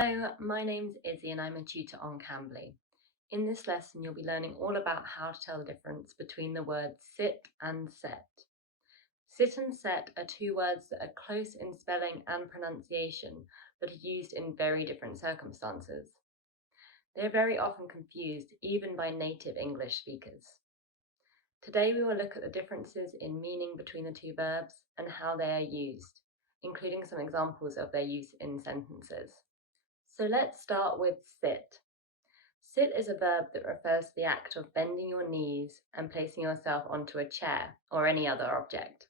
Hello, my name's Izzy and I'm a tutor on Cambly. In this lesson you'll be learning all about how to tell the difference between the words sit and set. Sit and set are two words that are close in spelling and pronunciation but are used in very different circumstances. They are very often confused even by native English speakers. Today we will look at the differences in meaning between the two verbs and how they are used, including some examples of their use in sentences. So let's start with sit. Sit is a verb that refers to the act of bending your knees and placing yourself onto a chair or any other object.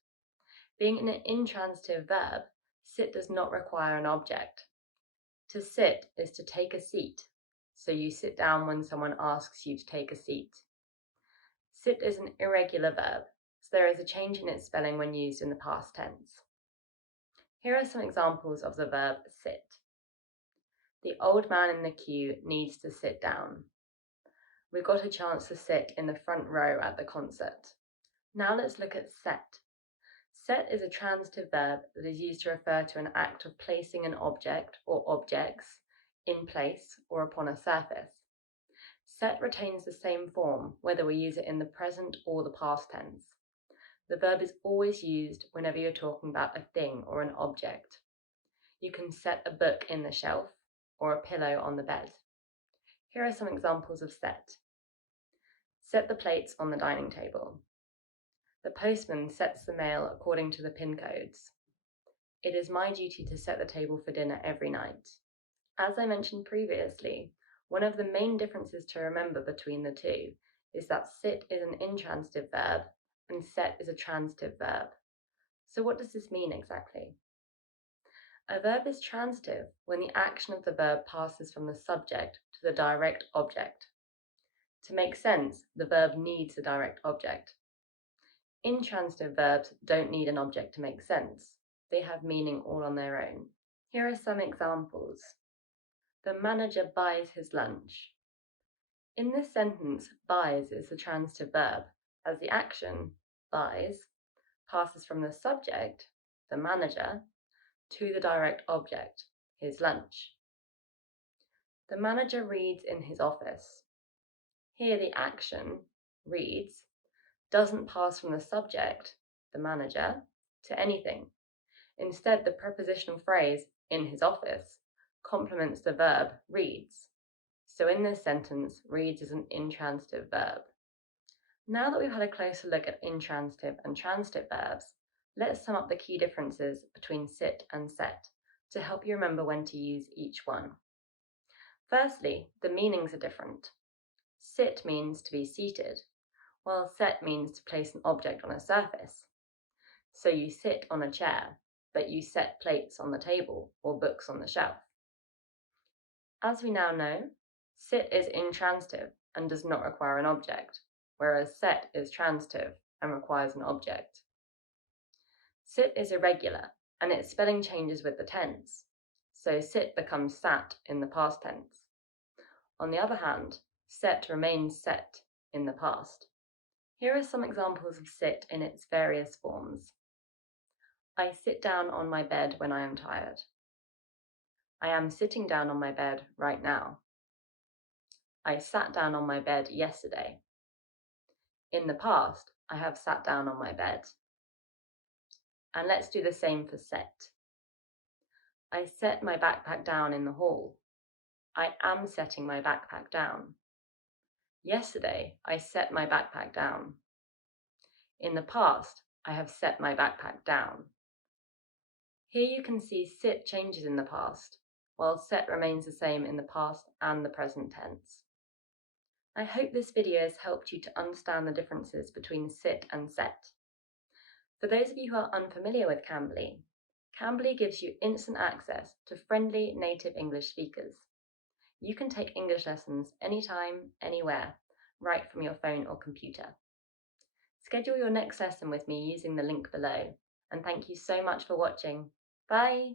Being an intransitive verb, sit does not require an object. To sit is to take a seat, so you sit down when someone asks you to take a seat. Sit is an irregular verb, so there is a change in its spelling when used in the past tense. Here are some examples of the verb sit. The old man in the queue needs to sit down. We got a chance to sit in the front row at the concert. Now let's look at set. Set is a transitive verb that is used to refer to an act of placing an object or objects in place or upon a surface. Set retains the same form whether we use it in the present or the past tense. The verb is always used whenever you're talking about a thing or an object. You can set a book in the shelf or a pillow on the bed. Here are some examples of set. Set the plates on the dining table. The postman sets the mail according to the PIN codes. It is my duty to set the table for dinner every night. As I mentioned previously, one of the main differences to remember between the two is that sit is an intransitive verb and set is a transitive verb. So what does this mean exactly? A verb is transitive when the action of the verb passes from the subject to the direct object. To make sense, the verb needs a direct object. Intransitive verbs don't need an object to make sense. They have meaning all on their own. Here are some examples. The manager buys his lunch. In this sentence, buys is the transitive verb, as the action, buys, passes from the subject, the manager, to the direct object, his lunch. The manager reads in his office. Here the action, reads, doesn't pass from the subject, the manager, to anything. Instead, the prepositional phrase, in his office, complements the verb, reads. So in this sentence, reads is an intransitive verb. Now that we've had a closer look at intransitive and transitive verbs, let's sum up the key differences between sit and set to help you remember when to use each one. Firstly, the meanings are different. Sit means to be seated, while set means to place an object on a surface. So you sit on a chair, but you set plates on the table or books on the shelf. As we now know, sit is intransitive and does not require an object, whereas set is transitive and requires an object. Sit is irregular and its spelling changes with the tense, so sit becomes sat in the past tense. On the other hand, set remains set in the past. Here are some examples of sit in its various forms. I sit down on my bed when I am tired. I am sitting down on my bed right now. I sat down on my bed yesterday. In the past, I have sat down on my bed. And let's do the same for set. I set my backpack down in the hall. I am setting my backpack down. Yesterday, I set my backpack down. In the past, I have set my backpack down. Here you can see sit changes in the past, while set remains the same in the past and the present tense. I hope this video has helped you to understand the differences between sit and set. For those of you who are unfamiliar with Cambly, Cambly gives you instant access to friendly native English speakers. You can take English lessons anytime, anywhere, right from your phone or computer. Schedule your next lesson with me using the link below, and thank you so much for watching. Bye!